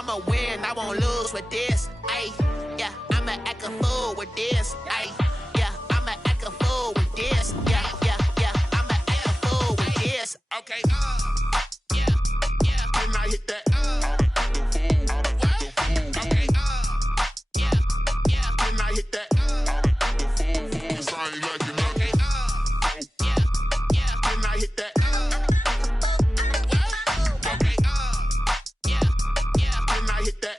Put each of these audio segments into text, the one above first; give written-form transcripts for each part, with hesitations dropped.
I'ma win, I won't lose with this. Ayy, yeah, I'ma act a fool with this. Ayy, yeah, I'ma act a fool with this. Yeah, yeah, yeah, I'ma act a fool with this. Okay, yeah, yeah, can I hit that? Okay, yeah, yeah, can I hit that? Cause I ain't like it. Okay, yeah, yeah, can I hit that? Okay, yeah, yeah, can I hit that?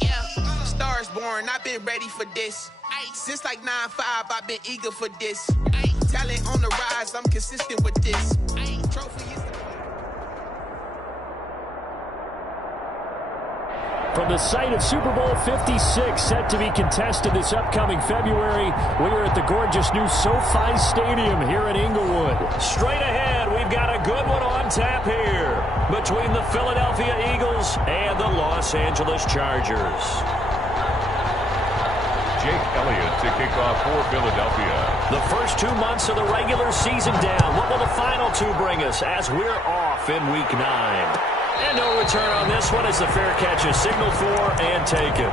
Yeah, Stars born, I've been ready for this. Since like 9-5, I've been eager for this. Talent on the rise, I'm consistent with this. Trophy is From the site of Super Bowl 56, set to be contested this upcoming February, we are at the gorgeous new SoFi Stadium here in Inglewood. Straight ahead, we've got a good one on tap here between the Philadelphia Eagles and the Los Angeles Chargers. Jake Elliott to kick off for Philadelphia. The first 2 months of the regular season down. What will the final two bring us as we're off in Week 9? And no return on this one as the fair catch is signaled for and taken.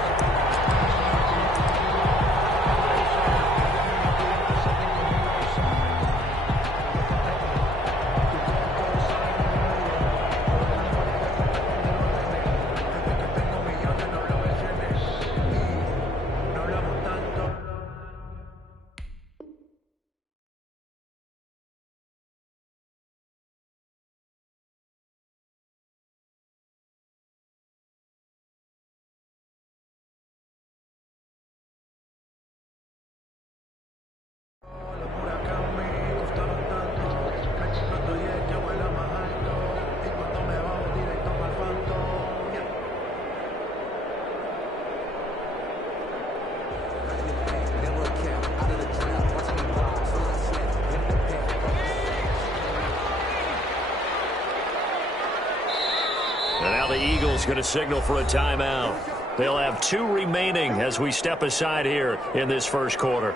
Going to signal for a timeout. They'll have 2 remaining as we step aside here in this first quarter.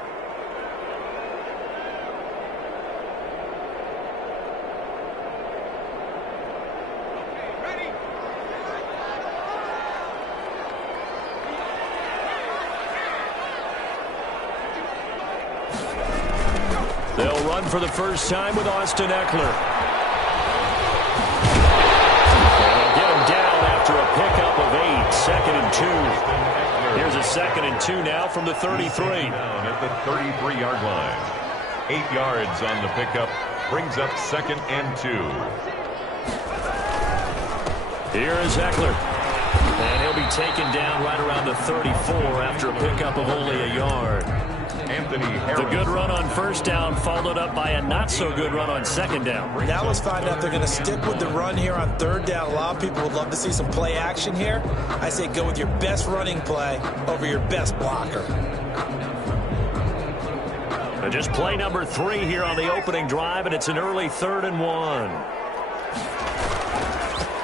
They'll run for the first time with Austin Eckler. Pickup of 8, 2nd and 2. Here's a 2nd and 2 now from the 33. Down at the 33-yard line. 8 yards on the pickup. Brings up 2nd and 2. Here is Eckler. And he'll be taken down right around the 34 after a pickup of only a yard. Anthony Harris. The good run on first down followed up by a not-so-good run on second down. Now let's find out if they're going to stick with the run here on third down. A lot of people would love to see some play action here. I say go with your best running play over your best blocker. And just play number 3 here on the opening drive, and it's an early 3rd and 1.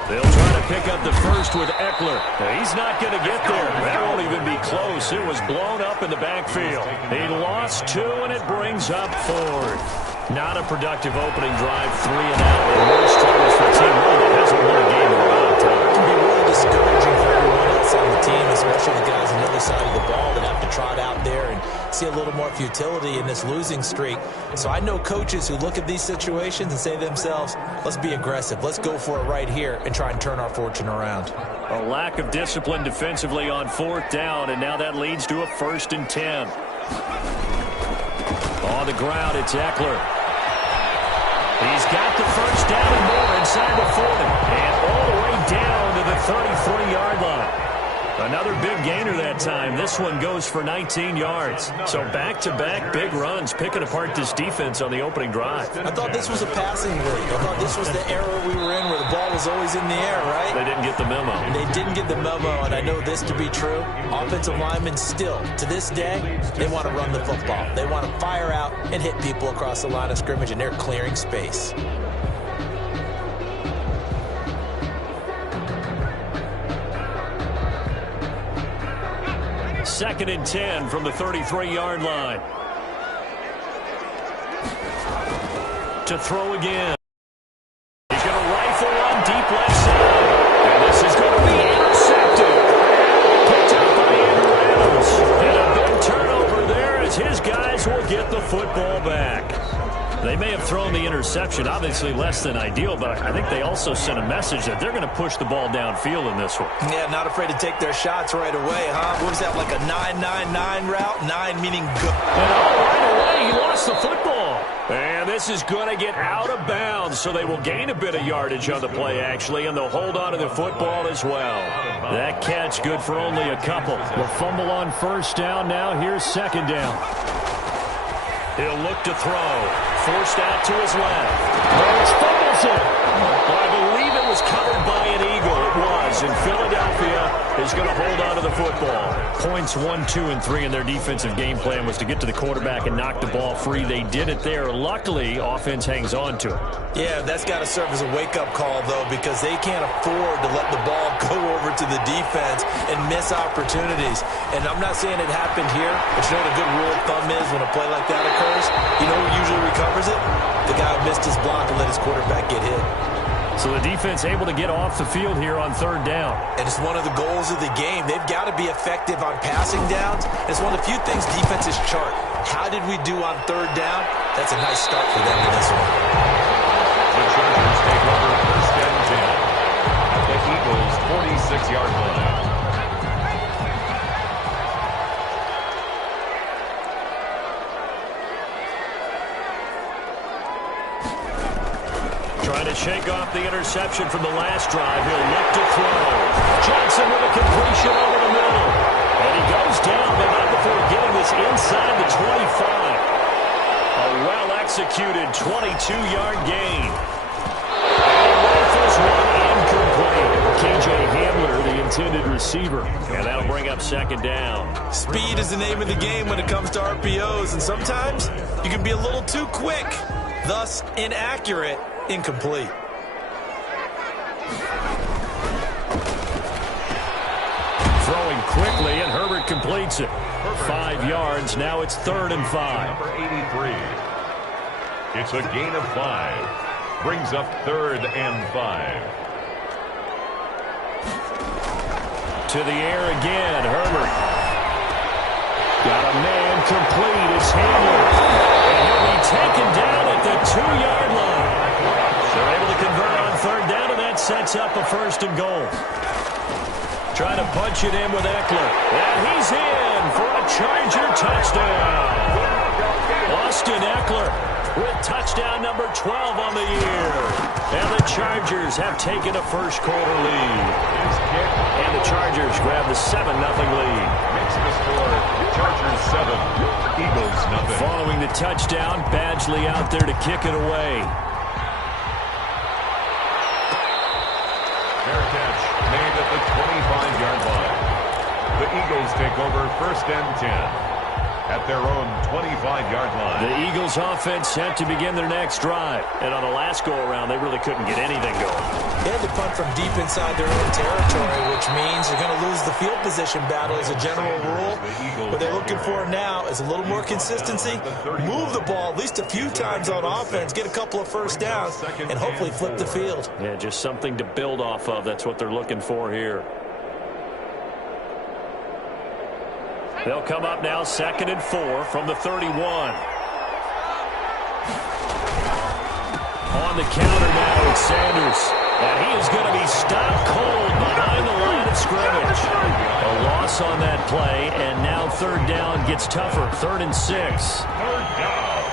They'll try to pick up the first with Eckler. He's not going to get there. That won't even be close. It was blown up in the backfield. He lost 2, and it brings up 4th. Not a productive opening drive, 3 and out. And more struggles for the team. One that hasn't won a game in a long time. It can be really discouraging for everyone else on the team, especially the guys on the other side of the ball that have to trot out there and see a little more futility in this losing streak. So I know coaches who look at these situations and say to themselves, let's be aggressive. Let's go for it right here and try and turn our fortune around. A lack of discipline defensively on 4th down, and now that leads to a 1st and 10. On the ground, it's Eckler. He's got the first down and more inside the 40. And all the way down to the 33-yard line. Another big gainer that time. This one goes for 19 yards. So back-to-back big runs, picking apart this defense on the opening drive. I thought this was a passing league. I thought this was the era we were in where the ball was always in the air, right? They didn't get the memo. They didn't get the memo, and I know this to be true. Offensive linemen still, to this day, they want to run the football. They want to fire out and hit people across the line of scrimmage, and they're clearing space. Second and 10 from the 33-yard line. To throw again. He's going to rifle one deep left side. And interception. Obviously less than ideal, but I think they also sent a message that they're going to push the ball downfield in this one. Yeah, not afraid to take their shots right away, huh? What was that, like a 9-9-9 route? 9 meaning go. And right away, he lost the football. And this is going to get out of bounds, so they will gain a bit of yardage on the play, actually, and they'll hold on to the football as well. That catch good for only a couple. The fumble on first down now. Here's second down. He'll look to throw. Forced out to his left. Rhodes fumbles it. Well, I believe it was covered by an Eagle. It was. And Philadelphia is going to hold on to the football. Points 1, 2, and 3 in their defensive game plan was to get to the quarterback and knock the ball free. They did it there. Luckily, offense hangs on to it. Yeah, that's got to serve as a wake-up call, though, because they can't afford to let the ball go over to the defense and miss opportunities. And I'm not saying it happened here, but you know what a good rule of thumb is when a play like that occurs? You know who usually recovers it? The guy who missed his block and let his quarterback get hit. So the defense able to get off the field here on third down. And it's one of the goals of the game. They've got to be effective on passing downs. It's one of the few things defenses chart. How did we do on third down? That's a nice start for them in this one. The Chargers take over first and 10 at the Eagles' 46-yard line. Trying to shake off the interception from the last drive. He'll look to throw. Johnson with a completion over the middle. And he goes down, but not before getting this inside the 25. A well-executed 22-yard gain. And rifles one incomplete. KJ Hamler, the intended receiver. And that'll bring up second down. Speed is the name of the game when it comes to RPOs. And sometimes you can be a little too quick. Thus, inaccurate. Incomplete. Throwing quickly, and Herbert completes it. 5 yards. Now it's 3rd and 5. Number 83. It's a gain of 5. Brings up 3rd and 5. To the air again, Herbert. Got a man complete. It's Hamler. And he'll be taken down at the 2-yard line. They're able to convert on third down, and that sets up a 1st and goal. Trying to punch it in with Eckler. And he's in for a Charger touchdown. Austin Eckler with touchdown number 12 on the year. And the Chargers have taken a first-quarter lead. And the Chargers grab the 7-0 lead. Makes the score Chargers 7, Eagles 0. Following the touchdown, Badgley out there to kick it away. Fair catch made at the 25-yard line. The Eagles take over 1st and 10 at their own 25-yard line. The Eagles offense set to begin their next drive. And on the last go-around, they really couldn't get anything going. They had to punt from deep inside their own territory, which means they're going to lose the field position battle as a general rule. What they're looking for now is a little more consistency, move the ball at least a few times on offense, get a couple of first downs, and hopefully flip the field. Yeah, just something to build off of. That's what they're looking for here. They'll come up now 2nd and 4 from the 31. On the counter now, it's Sanders. And he is going to be stopped cold behind the line of scrimmage. A loss on that play, and now 3rd down gets tougher. 3rd and 6. 3rd down.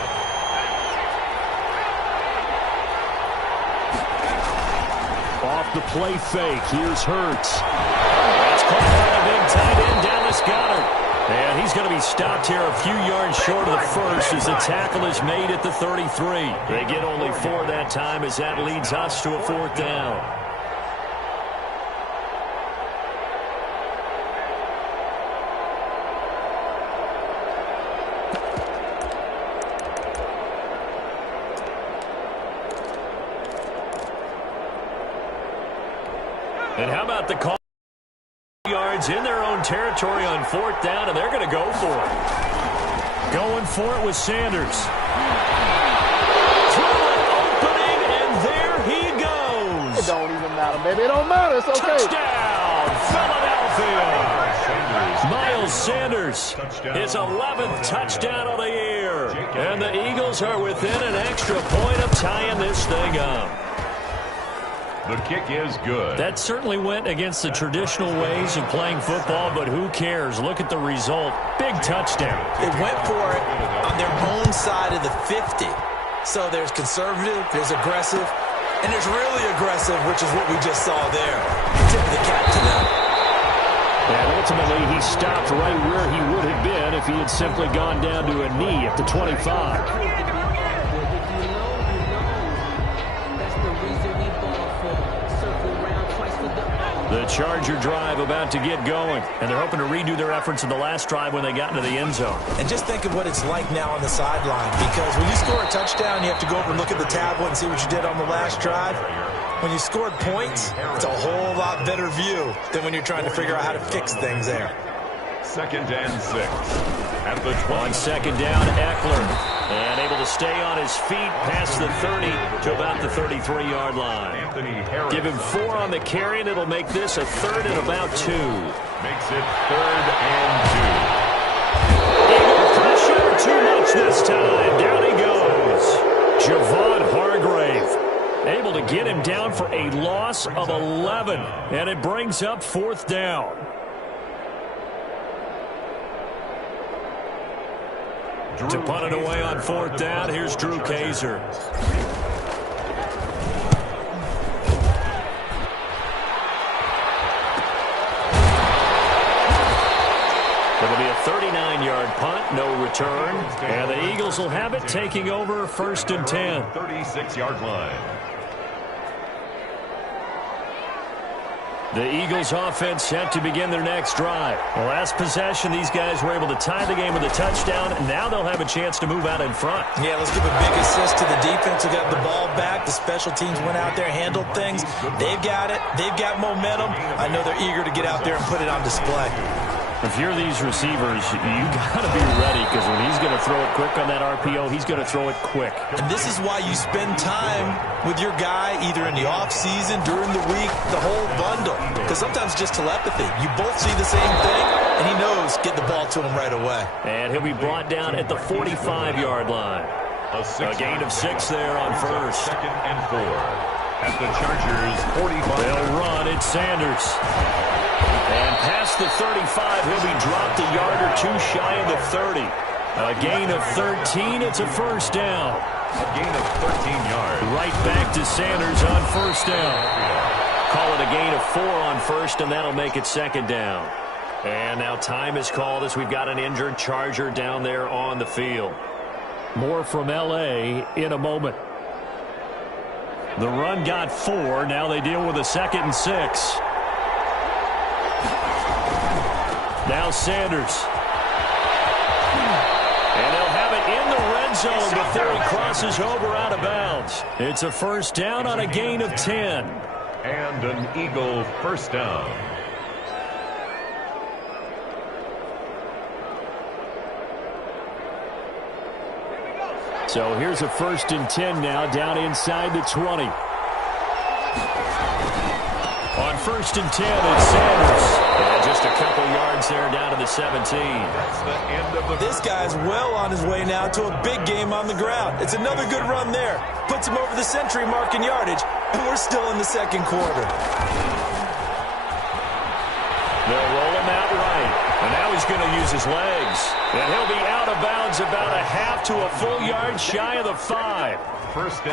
Off the play fake, here's Hurts. That's caught by the big tight end, Dallas Goedert. And he's going to be stopped here a few yards short of the 1st as the tackle is made at the 33. They get only 4 that time as that leads us to a 4th down. And how about the call? Yards in their own territory on 4th down, and they're going to go for it. Going for it with Sanders. Through an opening, and there he goes. It don't even matter, baby. It don't matter. It's okay. Touchdown, Philadelphia. Miles Sanders, his 11th touchdown of the year. over. And the Eagles are within an extra point of tying this thing up. The kick is good. That certainly went against the traditional ways of playing football, but who cares? Look at the result. Big touchdown. They went for it on their own side of the 50. So there's conservative, there's aggressive, and there's really aggressive, which is what we just saw there. Tip of the cap to them. And ultimately, he stopped right where he would have been if he had simply gone down to a knee at the 25. The Charger drive about to get going, and they're hoping to redo their efforts in the last drive when they got into the end zone. And just think of what it's like now on the sideline, because when you score a touchdown, you have to go over and look at the tablet and see what you did on the last drive. When you scored points, it's a whole lot better view than when you're trying to figure out how to fix things there. 2nd and 6. At the 20. On 2nd down, Eckler. And able to stay on his feet past the 30 to about the 33-yard line. Give him 4 on the carry, and it'll make this a 3rd and about 2. Makes it 3rd and 2. Eagle pressure, too much this time. Down he goes. Javon Hargrave able to get him down for a loss of 11. And it brings up 4th down. To punt it away on 4th down, here's Drew Kaiser. It'll be a 39-yard punt, no return. And the Eagles will have it, taking over 1st and 10. 36-yard line. The Eagles offense set to begin their next drive. Last possession, these guys were able to tie the game with a touchdown, and now they'll have a chance to move out in front. Yeah, let's give a big assist to the defense who got the ball back. The special teams went out there, handled things. They've got it. They've got momentum. I know they're eager to get out there and put it on display. If you're these receivers, you got to be ready, because when he's going to throw it quick on that RPO, he's going to throw it quick. And this is why you spend time with your guy either in the offseason, during the week, the whole bundle. Because sometimes it's just telepathy. You both see the same thing, and he knows get the ball to him right away. And he'll be brought down at the 45-yard line. A gain of 6 there on 1st. 2nd and 4. At the Chargers' 45. They'll run. It's Sanders. And past the 35, he'll be dropped a yard or 2 shy of the 30. A gain of 13. It's a 1st down. A gain of 13 yards. Right back to Sanders on 1st down. Call it a gain of 4 on 1st, and that'll make it 2nd down. And now time is called as we've got an injured Charger down there on the field. More from L.A. in a moment. The run got 4. Now they deal with a 2nd and 6. Now Sanders. And they'll have it in the red zone before he crosses over out of bounds. It's a 1st down on a gain of 10. And an Eagle 1st down. So here's a 1st and 10 now, down inside the 20. On 1st and 10, it's Sanders. And just a couple yards there down to the 17. That's the end of the... This guy's well on his way now to a big game on the ground. It's another good run there. Puts him over the century mark in yardage, and we're still in the 2nd quarter. They'll roll him out right. And now he's going to use his legs. And he'll be out of bounds about a half to a full yard shy of the 5.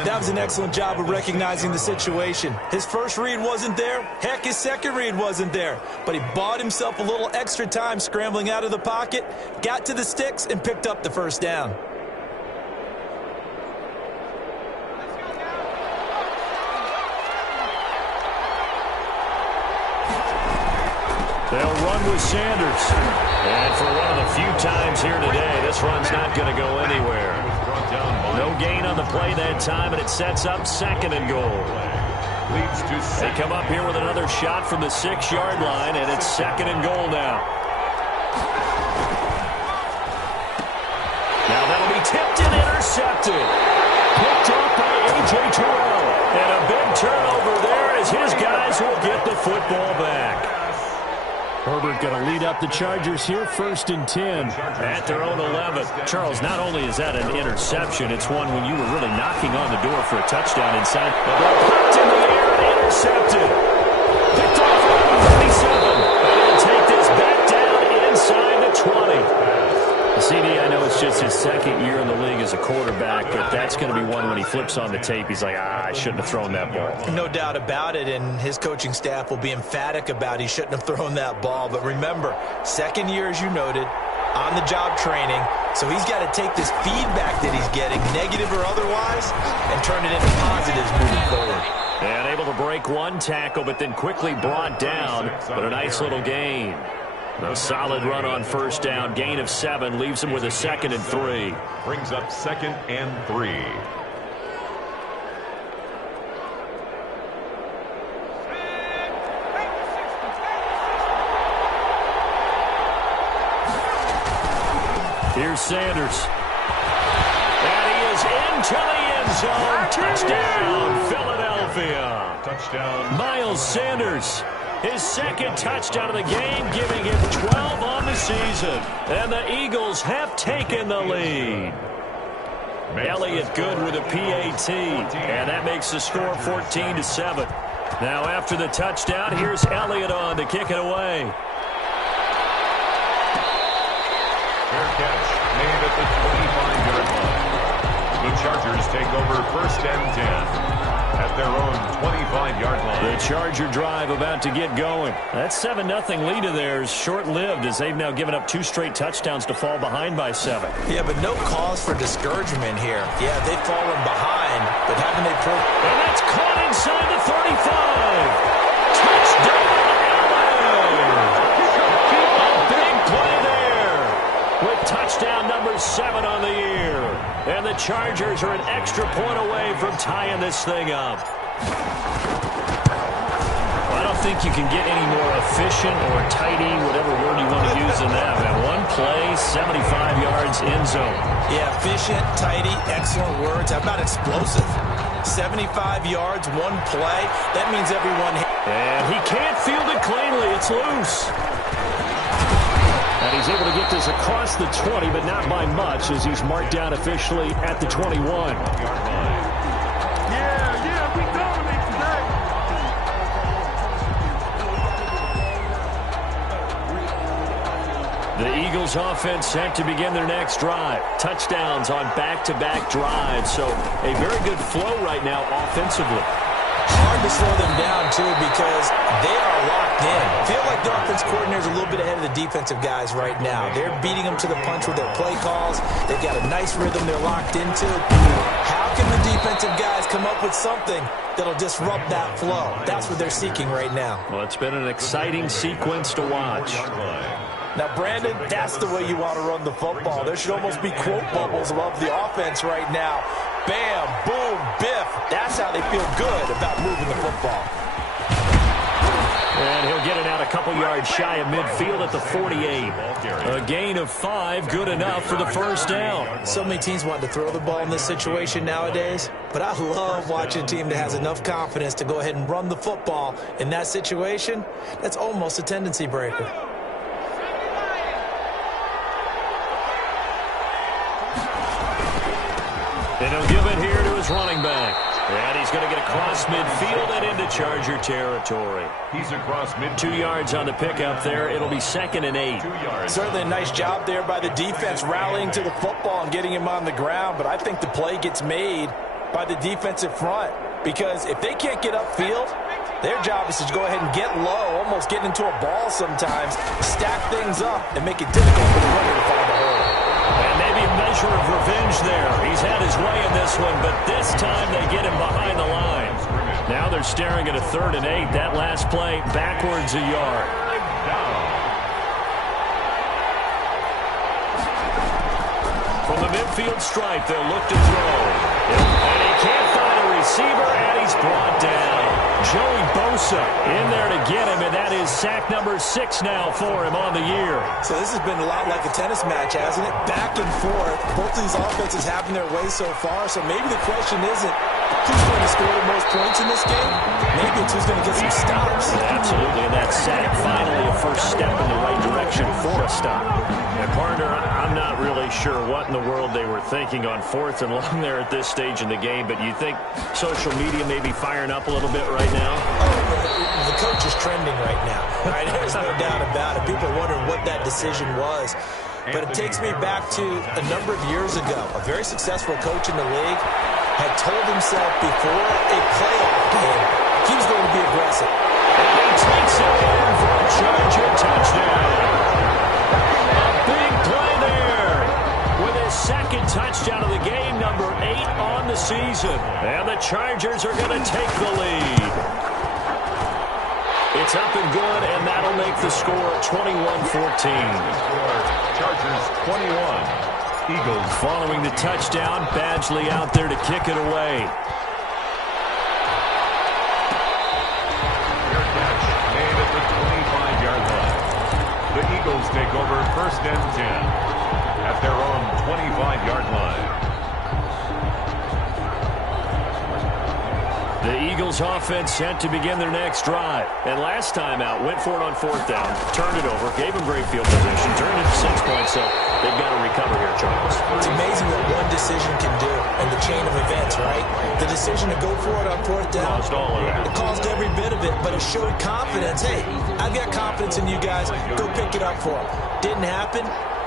That was an excellent job of recognizing the situation. His first read wasn't there. Heck, his second read wasn't there. But he bought himself a little extra time scrambling out of the pocket, got to the sticks, and picked up the 1st down. They'll run with Sanders. And for one of the few times here today, this run's not going to go anywhere. No gain on the play that time, and it sets up 2nd and goal. They come up here with another shot from the 6-yard line, and it's 2nd and goal now. Now that'll be tipped and intercepted. Picked up by A.J. Terrell. And a big turnover there as his guys will get the football back. Herbert going to lead up the Chargers here, 1st and 10 at their own 11. Charles, not only is that an interception, it's one when you were really knocking on the door for a touchdown inside. The ball popped in the air and intercepted. Picked off around 37. And he'll take this back down inside the 20. CD, I know it's just his 2nd year in the league as a quarterback, but that's going to be one when he flips on the tape, he's like, I shouldn't have thrown that ball. No doubt about it, and his coaching staff will be emphatic about he shouldn't have thrown that ball. But remember, 2nd year, as you noted, on-the-job training, so he's got to take this feedback that he's getting, negative or otherwise, and turn it into positives moving forward. And able to break one tackle, but then quickly brought down, but a nice little gain. A solid run on 1st down. Gain of 7 leaves him with a 2nd and 3. Brings up 2nd and 3. Here's Sanders. And he is into the end zone. Touchdown, Philadelphia. Touchdown. Miles Sanders. His 2nd touchdown of the game, giving him 12 on the season. And the Eagles have taken the lead. Elliott good with a PAT. And that makes the score 14-7. Now after the touchdown, here's Elliott on to kick it away. Fair catch made at the 25-yard line. The Chargers take over 1st and 10. At their own 25-yard line. The Charger drive about to get going. That 7-0 lead of theirs short-lived as they've now given up 2 straight touchdowns to fall behind by 7. Yeah, but no cause for discouragement here. Yeah, they've fallen behind, but haven't they proved... And that's caught inside the 35. Touchdown, LA! A big play there with touchdown number 7 on the year. And the Chargers are an extra point away from tying this thing up. I don't think you can get any more efficient or tidy, whatever word you want to use in that. Man, one play, 75 yards, end zone. Yeah, efficient, tidy, excellent words. How about explosive? 75 yards, one play. That means everyone... And he can't field it cleanly. It's loose. And he's able to get this across the 20, but not by much, as he's marked down officially at the 21. Yeah, we dominate The today. Eagles offense set to begin their next drive. Touchdowns on back-to-back drives, so a very good flow right now offensively. Hard to slow them down, too, because they are locked in. I feel like the offense coordinator is a little bit ahead of the defensive guys right now. They're beating them to the punch with their play calls. They've got a nice rhythm they're locked into. How can the defensive guys come up with something that'll disrupt that flow? That's what they're seeking right now. Well, it's been an exciting sequence to watch. Now, Brandon, that's the way you want to run the football. There should almost be quote bubbles above the offense right now. Bam, boom, biff. That's how they feel good about moving the football. And he'll get it out a couple yards shy of midfield at the 48. A gain of 5, good enough for the 1st down. So many teams want to throw the ball in this situation nowadays, but I love watching a team that has enough confidence to go ahead and run the football. In that situation, that's almost a tendency breaker. And he'll give it here to his running back. And he's going to get across midfield and into Charger territory. He's across midfield. 2 yards on the pickup there. It'll be 2nd and 8. 2 yards. Certainly a nice job there by the defense rallying to the football and getting him on the ground, but I think the play gets made by the defensive front because if they can't get upfield, their job is to go ahead and get low, almost get into a ball sometimes, stack things up, and make it difficult for the runner to find a hole. And maybe a measure of revenge there. He's had his way in this one, but this time they get him behind the line. Now they're staring at a 3rd and 8. That last play, backwards a yard. From the midfield stripe, they'll look to throw. And he can't find a receiver, and he's brought down. Joey Bosa in there to get him, and that is sack number 6 now for him on the year. So this has been a lot like a tennis match, hasn't it? Back and forth. Both of these offenses having their way so far, so maybe the question isn't who's going to score the most points in this game. Maybe it's who's going to get some stops. Absolutely, and that sack finally a first step in the right direction for a stop. And, partner, I'm not really sure what in the world they were thinking on 4th and long there at this stage in the game, but you think social media may be firing up a little bit right now? Oh, the coach is trending right now. Right? There's no doubt about it. People are wondering what that decision was. But it takes me back to a number of years ago. A very successful coach in the league had told himself before a playoff game he was going to be aggressive. And he takes it in for a Charger touchdown. A big play there with his second touchdown of the game, number 8 on the season. And the Chargers are going to take the lead. It's up and good, and that'll make the score 21-14. Chargers 21. Eagles following the touchdown. Badgley out there to kick it away. Fair catch made at the 25-yard line. The Eagles take over 1st and 10 at their own 25-yard line. The Eagles offense set to begin their next drive. And last time out, went for it on 4th down, turned it over, gave them great field position, turned it to 6 points, so they've got to recover here, Charles. It's amazing what one decision can do in the chain of events, right? The decision to go for it on 4th down. Caused all of that. It caused every bit of it, but it showed confidence. Hey, I've got confidence in you guys. Go pick it up for them. Didn't happen.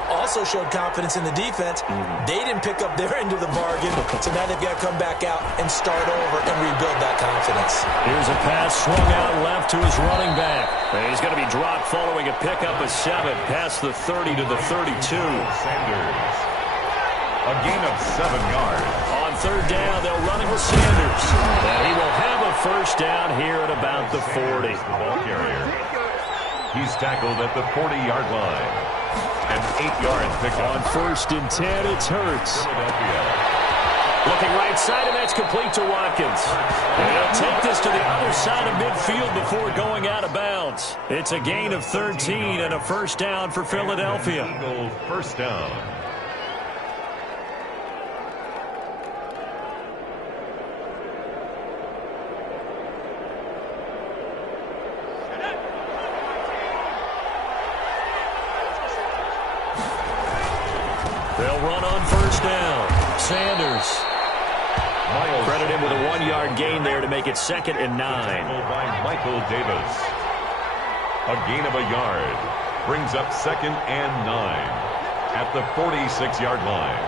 Also showed confidence in the defense. They didn't pick up their end of the bargain, so now they've got to come back out and start over and rebuild that confidence. Here's a pass swung out left to his running back. And he's going to be dropped following a pickup of 7 past the 30 to the 32. Sanders. A gain of 7 yards. On 3rd down, they'll run it with Sanders. And he will have a first down here at about the 40. Ball carrier. He's tackled at the 40-yard line. An 8-yard pickup. On 1st and 10, it's Hurts. Philadelphia. Looking right side, and that's complete to Watkins. And he'll take this to the other side of midfield before going out of bounds. It's a gain of 13 and a first down for Philadelphia. Eagle first down. They'll run on 1st down. Sanders. Credit him with a 1-yard gain there to make it 2nd and 9. By Michael Davis. A gain of a yard. Brings up 2nd and 9 at the 46-yard line.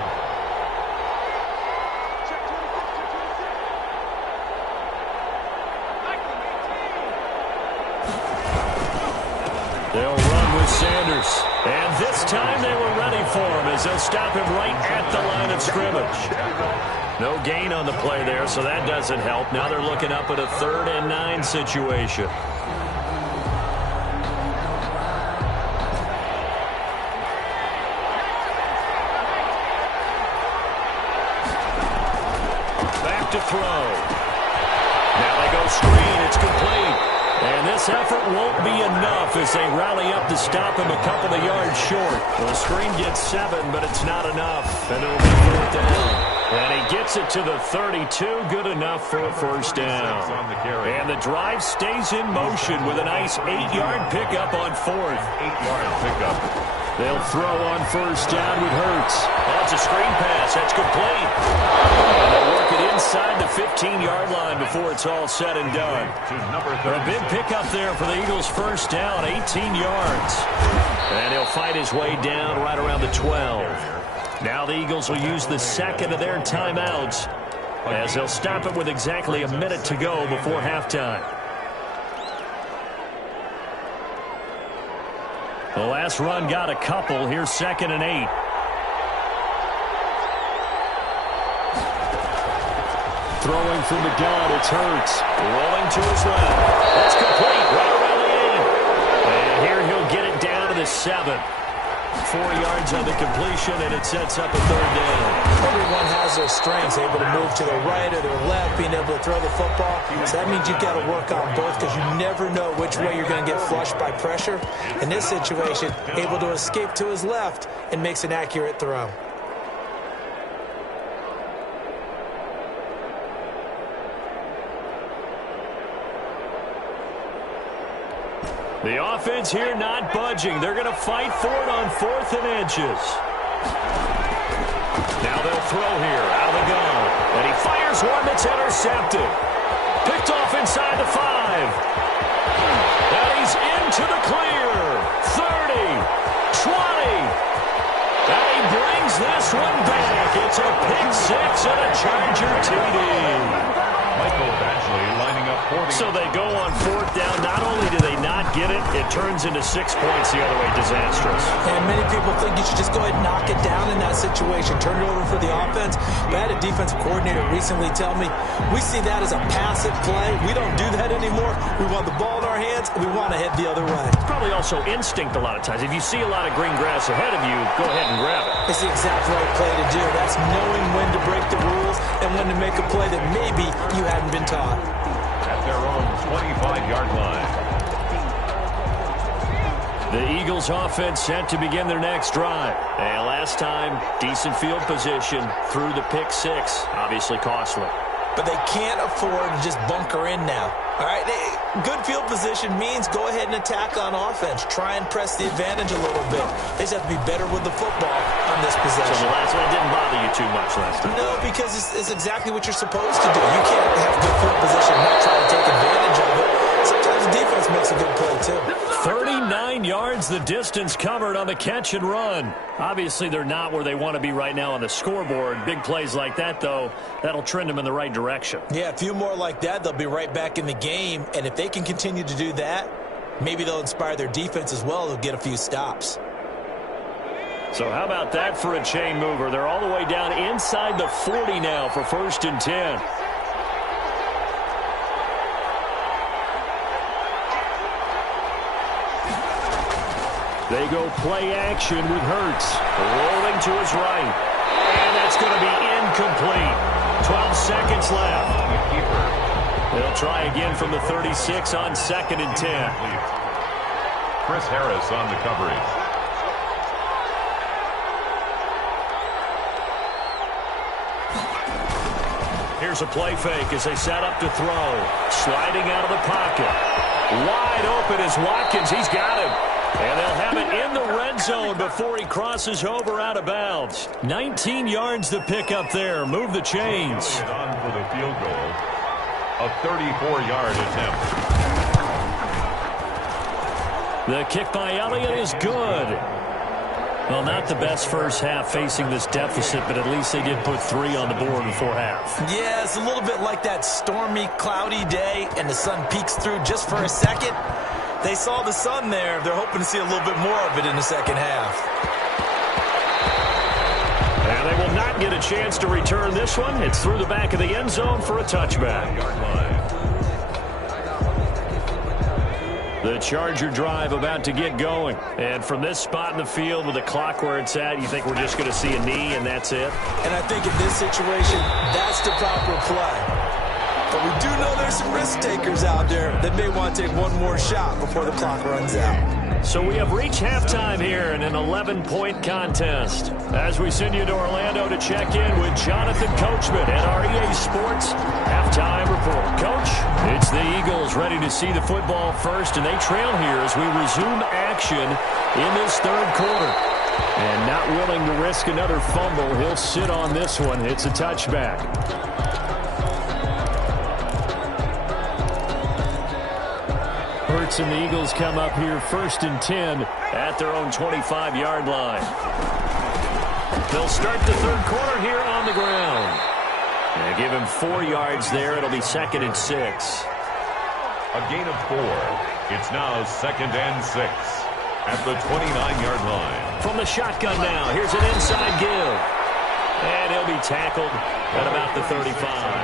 They'll run with Sanders. And this time they were ready for him as they'll stop him right at the line of scrimmage. No gain on the play there, so that doesn't help. Now they're looking up at a 3rd and 9 situation. Back to throw. Now they go screen. It's complete. And this effort won't be enough as they rally up to stop him a couple of yards short. Well, the screen gets 7, but it's not enough. And it'll be 4th down. And he gets it to the 32. Good enough for a first down. And the drive stays in motion with a nice 8-yard pickup on 4th. 8-yard pickup. They'll throw on 1st down with Hurts. That's a screen pass. That's complete. And they'll work it inside the 15-yard line before it's all said and done. A big pickup there for the Eagles' first down, 18 yards. And he'll fight his way down right around the 12. Now the Eagles will use the 2nd of their timeouts as they'll stop it with exactly a minute to go before halftime. The last run got a couple. Here's 2nd and 8. Throwing from the gun, it's Hurts. Rolling to his left. That's complete right around the 8. And here he'll get it down to the 7. 4 yards on the completion, and it sets up a 3rd down. Everyone has their strengths, able to move to the right or their left, being able to throw the football. So that means you've got to work on both because you never know which way you're going to get flushed by pressure. In this situation, able to escape to his left and makes an accurate throw. The offense here not budging. They're going to fight for it on 4th and inches. Now they'll throw here out of the gun. And he fires one that's intercepted. Picked off inside the 5. And he's into the clear. 30, 20. And he brings this one back. It's a pick 6 and a Charger TD. Michael Badgley lining up 40. So they go on 4th down. Not only do they not get it, it turns into 6 points the other way. Disastrous. And many people think you should just go ahead and knock it down in that situation. Turn it over for the offense. But I had a defensive coordinator recently tell me, we see that as a passive play. We don't do that anymore. We want the ball in our hands, and we want to head the other way. It's probably also instinct a lot of times. If you see a lot of green grass ahead of you, go ahead and grab it. It's the exact right play to do. That's knowing when to break the rules and when to make a play that maybe you hadn't been taught. At their own 25-yard line. The Eagles offense set to begin their next drive. And last time, decent field position through the pick 6. Obviously costly. But they can't afford to just bunker in now. All right, good field position means go ahead and attack on offense. Try and press the advantage a little bit. They just have to be better with the football on this possession. So the last one didn't bother you too much last time? No, because it's exactly what you're supposed to do. You can't have good field position and not try to take advantage of it. Sometimes the defense makes a good play, too. 39 yards the distance covered on the catch and run. Obviously, they're not where they want to be right now on the scoreboard. Big plays like that, though, that'll trend them in the right direction. Yeah, a few more like that, they'll be right back in the game. And if they can continue to do that, maybe they'll inspire their defense as well. They'll get a few stops. So how about that for a chain mover? They're all the way down inside the 40 now for 1st and 10. They go play action with Hurts. Rolling to his right. And that's going to be incomplete. 12 seconds left. They'll try again from the 36 on 2nd and 10. Chris Harris on the coverage. Here's a play fake as they set up to throw. Sliding out of the pocket. Wide open is Watkins. He's got him. And they'll have it in the red zone before he crosses over out of bounds. 19 yards to pick up there. Move the chains. On for the field goal. A 34-yard attempt. The kick by Elliott is good. Well, not the best first half facing this deficit, but at least they did put 3 on the board before half. Yeah, it's a little bit like that stormy, cloudy day, and the sun peeks through just for a second. They saw the sun there. They're hoping to see a little bit more of it in the second half. And they will not get a chance to return this one. It's through the back of the end zone for a touchback. The Charger drive about to get going. And from this spot in the field with the clock where it's at, you think we're just going to see a knee and that's it? And I think in this situation, that's the proper play. But we do know there's some risk takers out there that may want to take one more shot before the clock runs out. So we have reached halftime here in an 11-point contest. As we send you to Orlando to check in with Jonathan Coachman at our EA Sports Halftime Report. Coach, it's the Eagles ready to see the football first, and they trail here as we resume action in this 3rd quarter. And not willing to risk another fumble, he'll sit on this one. It's a touchback. Hurts and the Eagles come up here 1st and 10 at their own 25-yard line. They'll start the 3rd quarter here on the ground. And give him 4 yards there. It'll be 2nd and 6. A gain of 4. It's now 2nd and 6 at the 29-yard line. From the shotgun now, here's an inside give. And he'll be tackled at about the 35.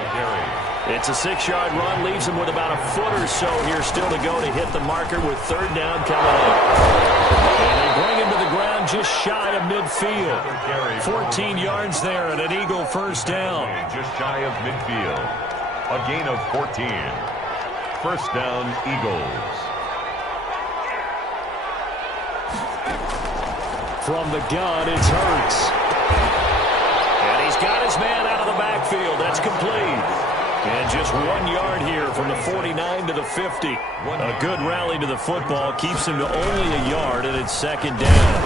It's a 6-yard run, leaves him with about a foot or so here still to go to hit the marker with 3rd down coming up. And they bring him to the ground just shy of midfield. 14 yards there and an Eagle 1st down. Just shy of midfield. A gain of 14. 1st down, Eagles. From the gun, it's Hurts. And he's got his man out of the backfield. That's complete. And just 1 yard here from the 49 to the 50. A good rally to the football keeps him to only a yard, and it's second down.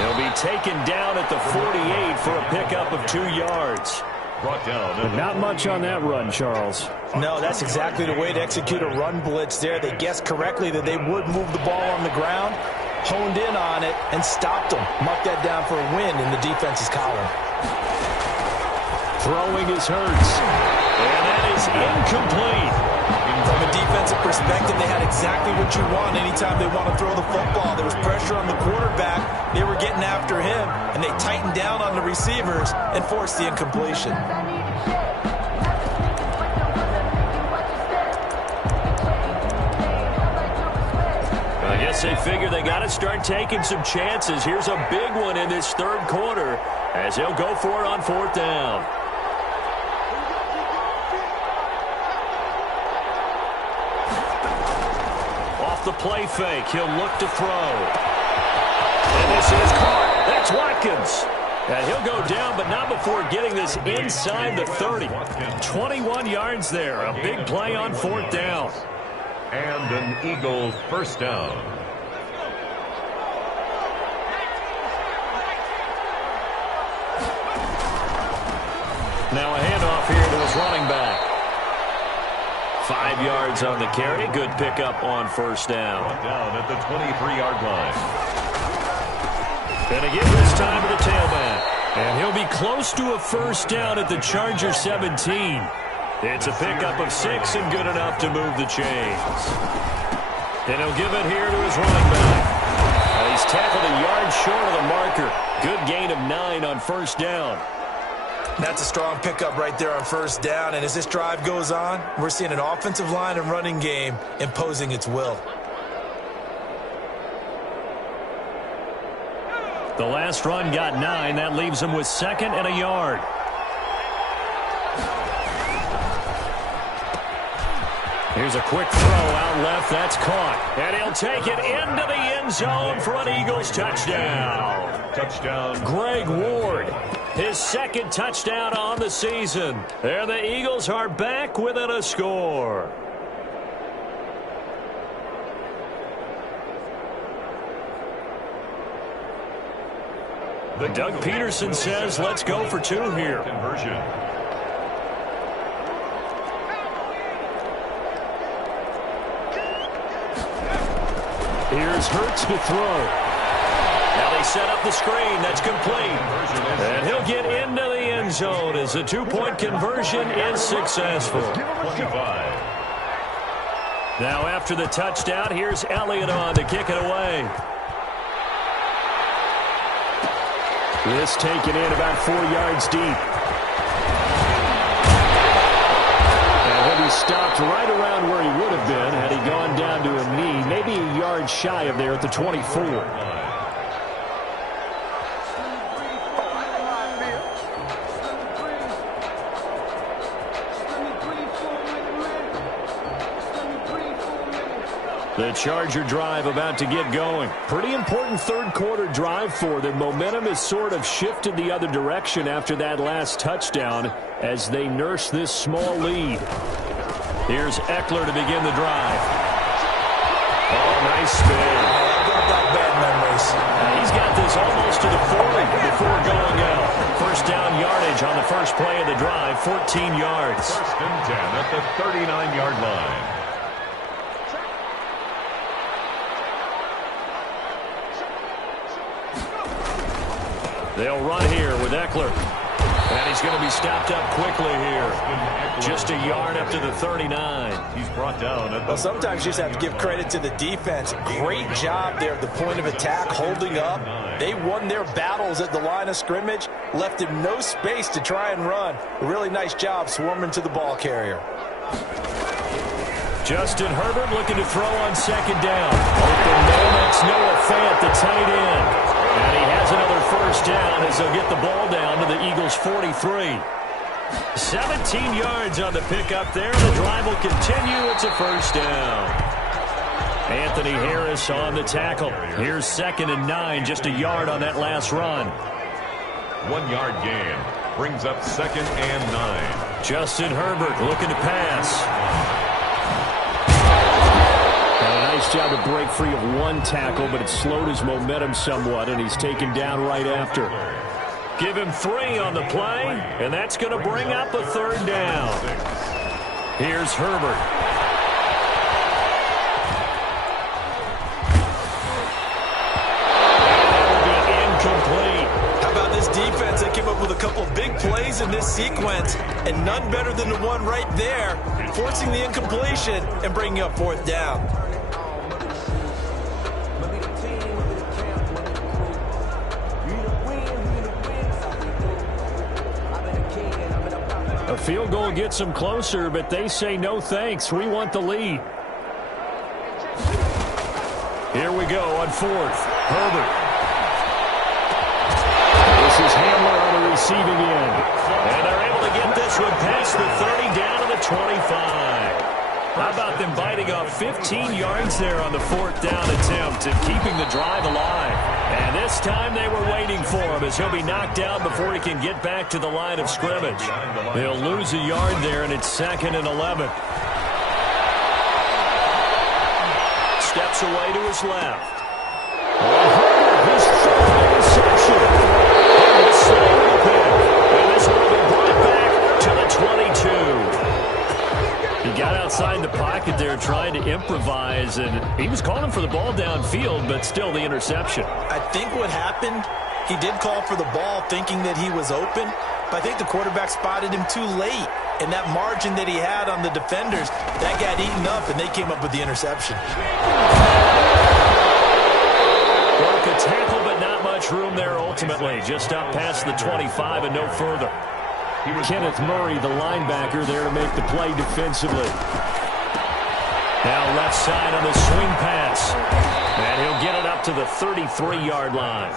He'll be taken down at the 48 for a pickup of 2 yards. Brought down. Not much on that run, Charles. No, that's exactly the way to execute a run blitz there. They guessed correctly that they would move the ball on the ground, honed in on it, and stopped them. Marked that down for a win in the defense's column. Throwing is Hurts. And that is incomplete. From a defensive perspective, they had exactly what you want anytime they want to throw the football. There was pressure on the quarterback. They were getting after him, and they tightened down on the receivers and forced the incompletion. I guess they figure they got to start taking some chances. Here's a big one in this third quarter as he'll go for it on fourth down. The play fake. He'll look to throw. And this is caught. That's Watkins. And he'll go down, but not before getting this inside the 30. 21 yards there. A big play on fourth down. And an Eagles first down. Now a handoff here to his running back. 5 yards on the carry. Good pickup on first down. Down at the 23-yard line. And again this time to the tailback. And he'll be close to a first down at the Chargers 17. It's a pickup of 6 and good enough to move the chains. And he'll give it here to his running back. He's tackled a yard short of the marker. Good gain of 9 on first down. That's a strong pickup right there on first down. And as this drive goes on, we're seeing an offensive line and running game imposing its will. The last run got 9. That leaves him with 2nd and a yard. Here's a quick throw out left. That's caught. And he'll take it into the end zone for an Eagles touchdown. Touchdown. Greg Ward, his 2nd touchdown on the season. And the Eagles are back within a score. Doug Peterson says, let's go for 2 here. Conversion. Here's Hurts to throw. Now they set up the screen. That's complete. And he'll get into the end zone as the 2-point conversion is successful. 25. Now after the touchdown, here's Elliott on to kick it away. This taken in about 4 yards deep. And he'll be stopped right around where he would have been had he gone down to a knee, maybe a yard shy of there at the 24. The Charger drive about to get going. Pretty important third quarter drive for them. Momentum has sort of shifted the other direction after that last touchdown as they nurse this small lead. Here's Eckler to begin the drive. Oh, nice spin. Got bad memories. He's got this almost to the 40 before going out. First down yardage on the first play of the drive, 14 yards. First and 10 at the 39-yard line. They'll run here with Eckler. And he's going to be stopped up quickly here. Just a yard up to the 39. He's brought down at the Well, sometimes you just have to give credit to the defense. Great job there at the point of attack, holding up. They won their battles at the line of scrimmage, left him no space to try and run. A really nice job swarming to the ball carrier. Justin Herbert looking to throw on second down. Open man, that's Noah Fant, the tight end. And he has another first down as they'll get the ball down to the Eagles' 43. 17 yards on the pickup there. The drive will continue. It's a first down. Anthony Harris on the tackle. Here's 2nd and 9, just a yard on that last run. 1 yard gain brings up 2nd and 9. Justin Herbert looking to pass. A nice job to break free of one tackle, but it slowed his momentum somewhat, and he's taken down right after. Give him 3 on the play, and that's going to bring up a 3rd down. Here's Herbert. Defense, they came up with a couple of big plays in this sequence, and none better than the one right there, forcing the incompletion and bringing up 4th down. A field goal gets them closer, but they say no thanks. We want the lead. Here we go on 4th. Herbert. This is Hamler on the receiving end. And they're able to get this one past the 30 down to the 25. How about them biting off 15 yards there on the 4th down attempt and keeping the drive alive? And this time they were waiting for him as he'll be knocked down before he can get back to the line of scrimmage. They'll lose a yard there, and it's 2nd and 11. Steps away to his left. His 3rd interception. And this will be brought back to the 22. He got outside the pocket there trying to improvise, and he was calling for the ball downfield, but still the interception. I think what happened, he did call for the ball thinking that he was open, but I think the quarterback spotted him too late. And that margin that he had on the defenders, that got eaten up, and they came up with the interception. Broke a tackle, but not much room there ultimately. Just up past the 25 and no further. Kenneth Murray, the linebacker, there to make the play defensively. Now left side on the swing pass. And he'll get it up to the 33-yard line.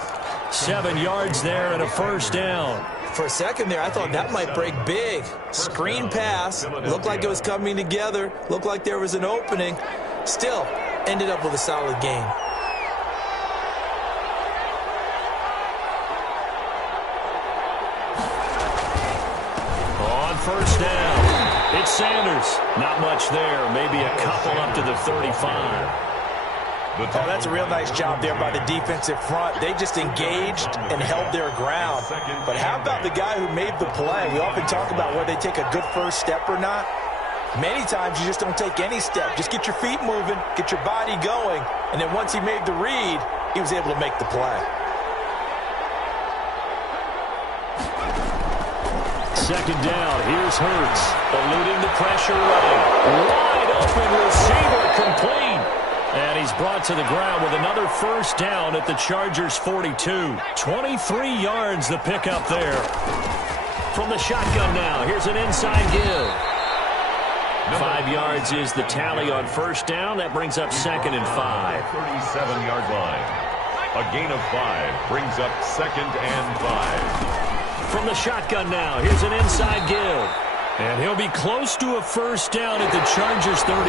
7 yards there and a 1st down. For a second there, I thought that might break big. Screen pass. Looked like it was coming together. Looked like there was an opening. Still, ended up with a solid gain. On 1st down, it's Sanders. Not much there. Maybe a couple up to the 35. Oh, that's a real nice job there by the defensive front. They just engaged and held their ground. But how about the guy who made the play? We often talk about whether they take a good first step or not. Many times you just don't take any step. Just get your feet moving, get your body going, and then once he made the read, he was able to make the play. 2nd down, here's Hurts. Eluding the pressure running. Wide open receiver complete. And he's brought to the ground with another 1st down at the Chargers' 42. 23 yards the pickup there. From the shotgun now, here's an inside give. 5 yards is the tally on 1st down. That brings up 2nd and 5. 37-yard line. A gain of 5 brings up 2nd and 5. From the shotgun now, here's an inside give. And he'll be close to a 1st down at the Chargers' 32.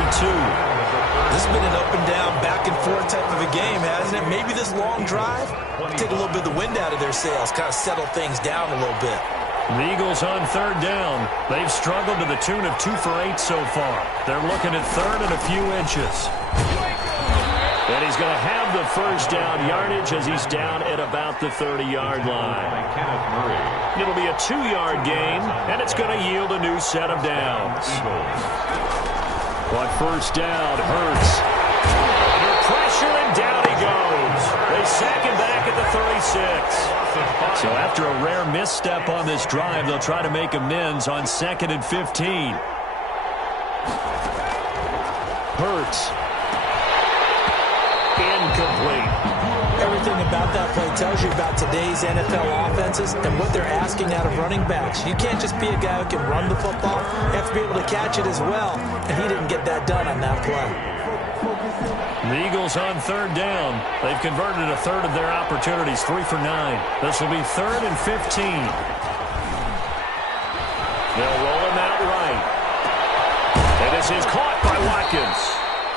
This has been an up-and-down, back-and-forth type of a game, hasn't it? Maybe this long drive, take a little bit of the wind out of their sails, kind of settle things down a little bit. The Eagles on 3rd down. They've struggled to the tune of 2 for 8 so far. They're looking at 3rd and a few inches. And he's going to have the 1st down yardage as he's down at about the 30-yard line. It'll be a 2-yard gain, and it's going to yield a new set of downs. On 1st down, Hurts. Under pressure, and down he goes. They sack him back at the 36. So after a rare misstep on this drive, they'll try to make amends on 2nd and 15. Hurts. Incomplete. Everything about that play tells you about today's NFL offenses and what they're asking out of running backs. You can't just be a guy who can run the football. You have to be able to catch it as well, and he didn't get that done on that play. The Eagles on 3rd down. They've converted a 1/3 of their opportunities, 3 for 9. This will be 3rd and 15. They'll roll him out right. And this is caught by Watkins.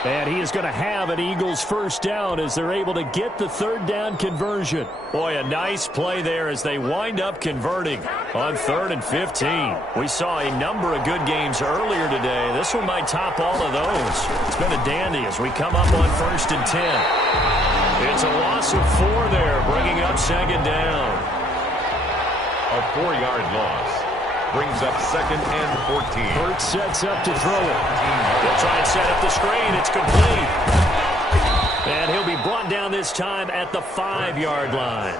And he is going to have an Eagles first down as they're able to get the third down conversion. Boy, a nice play there as they wind up converting on 3rd and 15. We saw a number of good games earlier today. This one might top all of those. It's been a dandy as we come up on 1st and 10. It's a loss of 4 there, bringing up 2nd down. A 4-yard loss brings up 2nd and 14. Hurts sets up to throw it. They'll try and set up the screen. It's complete. And he'll be brought down this time at the 5-yard line.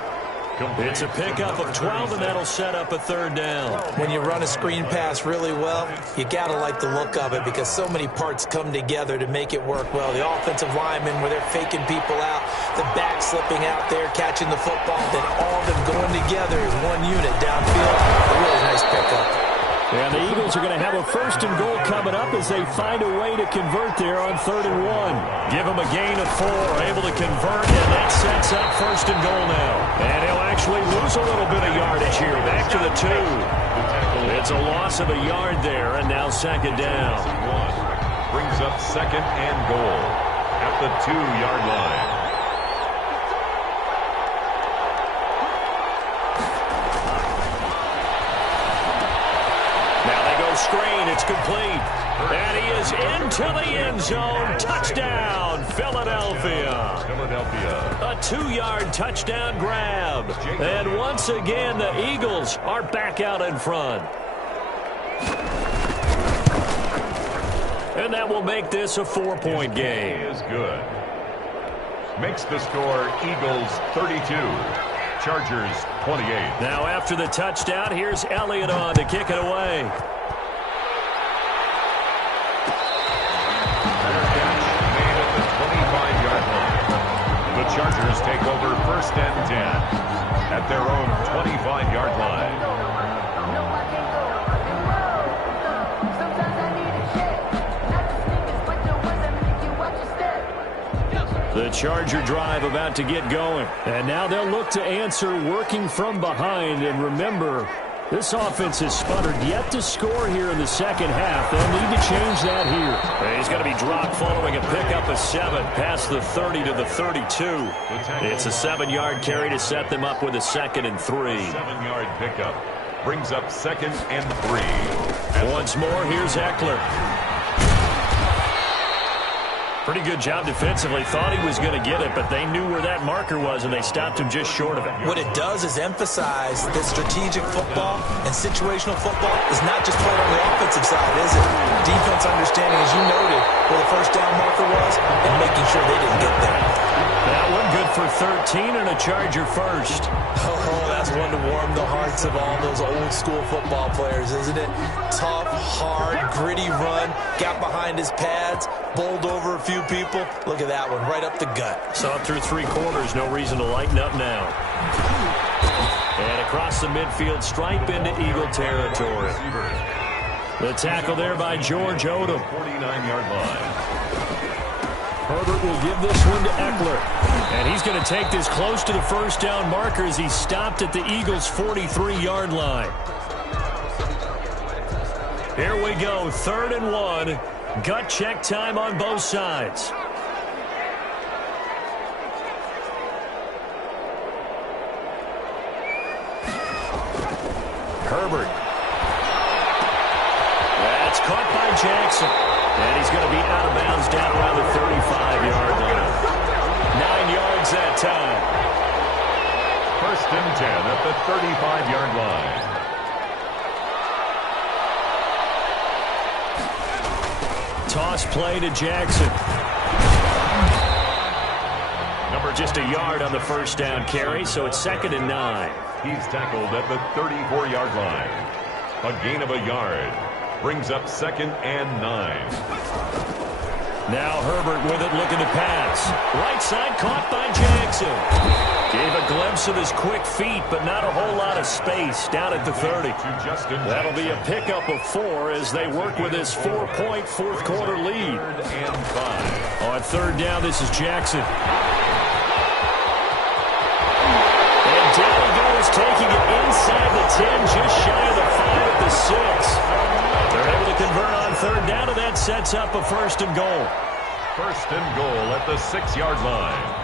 It's a pickup of 12, and that'll set up a 3rd down. When you run a screen pass really well, you got to like the look of it because so many parts come together to make it work well. The offensive linemen, where they're faking people out, the back slipping out there, catching the football, then all of them going together as one unit downfield. A really nice pickup. And the Eagles are going to have a 1st and goal coming up as they find a way to convert there on 3rd and 1. Give him a gain of 4, able to convert, and that sets up 1st and goal now. And he'll actually lose a little bit of yardage here, back to the 2. It's a loss of a yard there, and now 2nd down. Brings up 2nd and goal at the 2-yard line. Screen, it's complete. And he is into the end zone. Touchdown, Philadelphia. A 2-yard touchdown grab. And once again, the Eagles are back out in front. And that will make this a 4-point game. He is good. Makes the score Eagles 32. Chargers 28. Now after the touchdown, here's Elliott on to kick it away. The Chargers take over 1st and 10 at their own 25-yard line. The Charger drive about to get going. And now they'll look to answer working from behind. And remember, this offense has sputtered yet to score here in the second half. They'll need to change that here. He's going to be dropped following a pickup of 7 past the 30 to the 32. It's a 7-yard carry to set them up with a 2nd and 3. 7-yard pickup brings up 2nd and 3. Once more, here's Eckler. Pretty good job defensively. Thought he was going to get it, but they knew where that marker was, and they stopped him just short of it. What it does is emphasize that strategic football and situational football is not just played on the offensive side, is it? Defense understanding, as you noted, where the 1st down marker was and making sure they didn't get there. That one good for 13 and a Charger first. Oh, that's one to warm the hearts of all those old-school football players, isn't it? Tough, hard, gritty run, got behind his pads, bowled over a few people. Look at that one, right up the gut. Saw it through 3 quarters, no reason to lighten up now. And across the midfield stripe into Eagle territory. The tackle there by George Odom. 49-yard line. Herbert will give this one to Eckler. And he's going to take this close to the 1st down marker as he stopped at the Eagles' 43-yard line. Here we go, 3rd and 1. Gut check time on both sides. Herbert. That's caught by Jackson. And he's going to be out of bounds down around the 35-yard line. 9 yards that time. 1st and 10 at the 35-yard line. Toss play to Jackson. Number just a yard on the 1st down carry, so it's 2nd and 9. He's tackled at the 34-yard line. A gain of a yard. Brings up 2nd and 9. Now Herbert with it, looking to pass. Right side caught by Jackson. Gave a glimpse of his quick feet, but not a whole lot of space down at the 30. That'll be a pickup of 4 as they work with this 4-point 4th quarter lead. 3rd and 5. On 3rd down, this is Jackson. And down he goes, taking it inside the 10, just shy of the 5 at the 6. They're able to convert on 3rd down, and that sets up a 1st and goal. First and goal at the 6-yard line.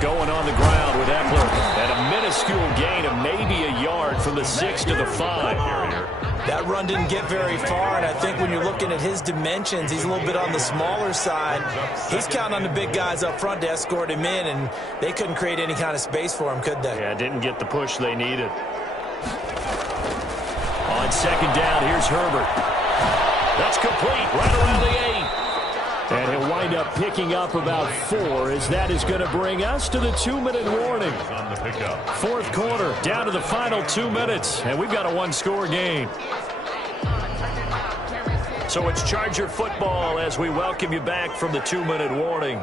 Going on the ground with Eckler. And a minuscule gain of maybe a yard from the 6 to the 5. That run didn't get very far, and I think when you're looking at his dimensions, he's a little bit on the smaller side. He's counting on the big guys up front to escort him in, and they couldn't create any kind of space for him, could they? Yeah, didn't get the push they needed. On second down, here's Herbert. That's complete, right around the 8. And he'll wind up picking up about 4, as that is going to bring us to the 2-minute warning. On the pickup. Fourth quarter, down to the final 2 minutes, and we've got a one-score game. So it's Charger football as we welcome you back from the 2-minute warning.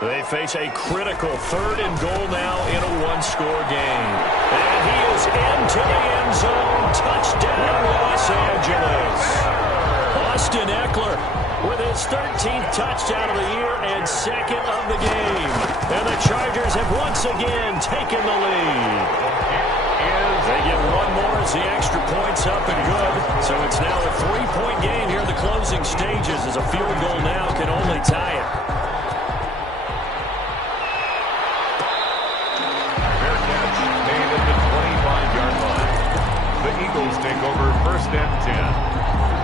They face a critical 3rd and goal now in a one-score game. And he is into the end zone. Touchdown, Los Angeles. Austin Eckler with his 13th touchdown of the year and 2nd of the game. And the Chargers have once again taken the lead. They get one more as the extra point's up and good. So it's now a 3-point game here in the closing stages, as a field goal now can only tie it. Fair catch made at the 25-yard line. The Eagles take over first and 10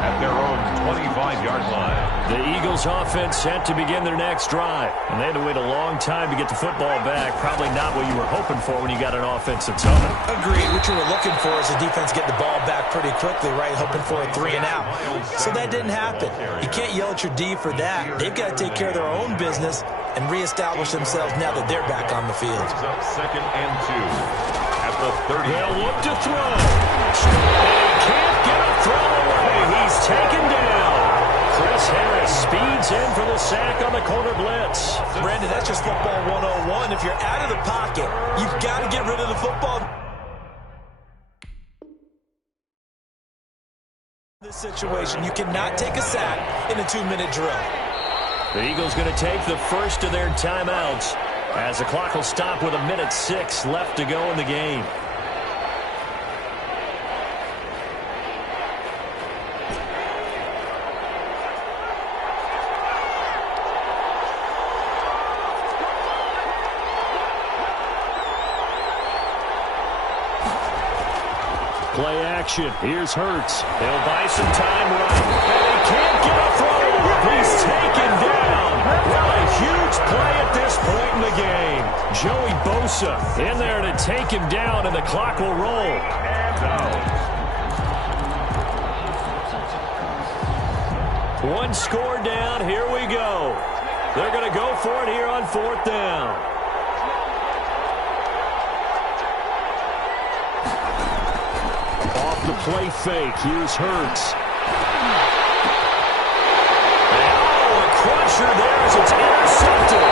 at their own 25-yard line. The Eagles offense set to begin their next drive. And they had to wait a long time to get the football back. Probably not what you were hoping for when you got an offense that's humming. Agreed. What you were looking for is the defense get the ball back pretty quickly, right? Hoping for a 3-and-out. So that didn't happen. You can't yell at your D for that. They've got to take care of their own business and reestablish themselves now that they're back on the field. Up second and 2 at the 30. They'll look to throw. They can't get a throw away. He's taken down. Chris Harris speeds in for the sack on the corner blitz. Brandon, that's just football 101. If you're out of the pocket, you've got to get rid of the football. This situation, you cannot take a sack in a 2-minute drill. The Eagles going to take the first of their timeouts, as the clock will stop with 1:06 left to go in the game. Play action. Here's Hurts. They'll buy some time right. And he can't get a throw. He's taken down. Well, a huge play at this point in the game. Joey Bosa in there to take him down, and the clock will roll. One score down. Here we go. They're going to go for it here on 4th down. The play fake. Here's Hurts. And a crusher there as it's intercepted.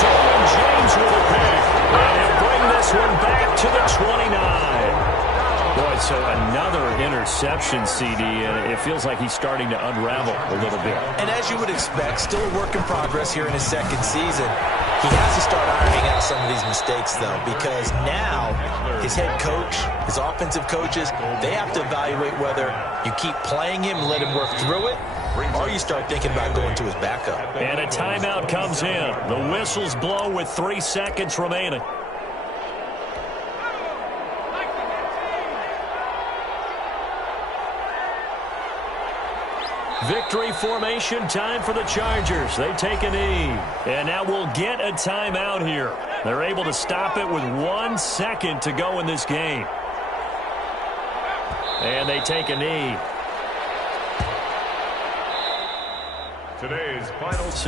Derwin James with a pick. And he'll bring this one back to the 29. Boy, so another interception, CD, and it feels like he's starting to unravel a little bit. And as you would expect, still a work in progress here in his 2nd season. He has to start ironing out some of these mistakes, though, because now his head coach, his offensive coaches, they have to evaluate whether you keep playing him and let him work through it, or you start thinking about going to his backup. And a timeout comes in. The whistles blow with 3 seconds remaining. Victory formation time for the Chargers. They take a knee. And now we'll get a timeout here. They're able to stop it with 1 second to go in this game. And they take a knee. Today's final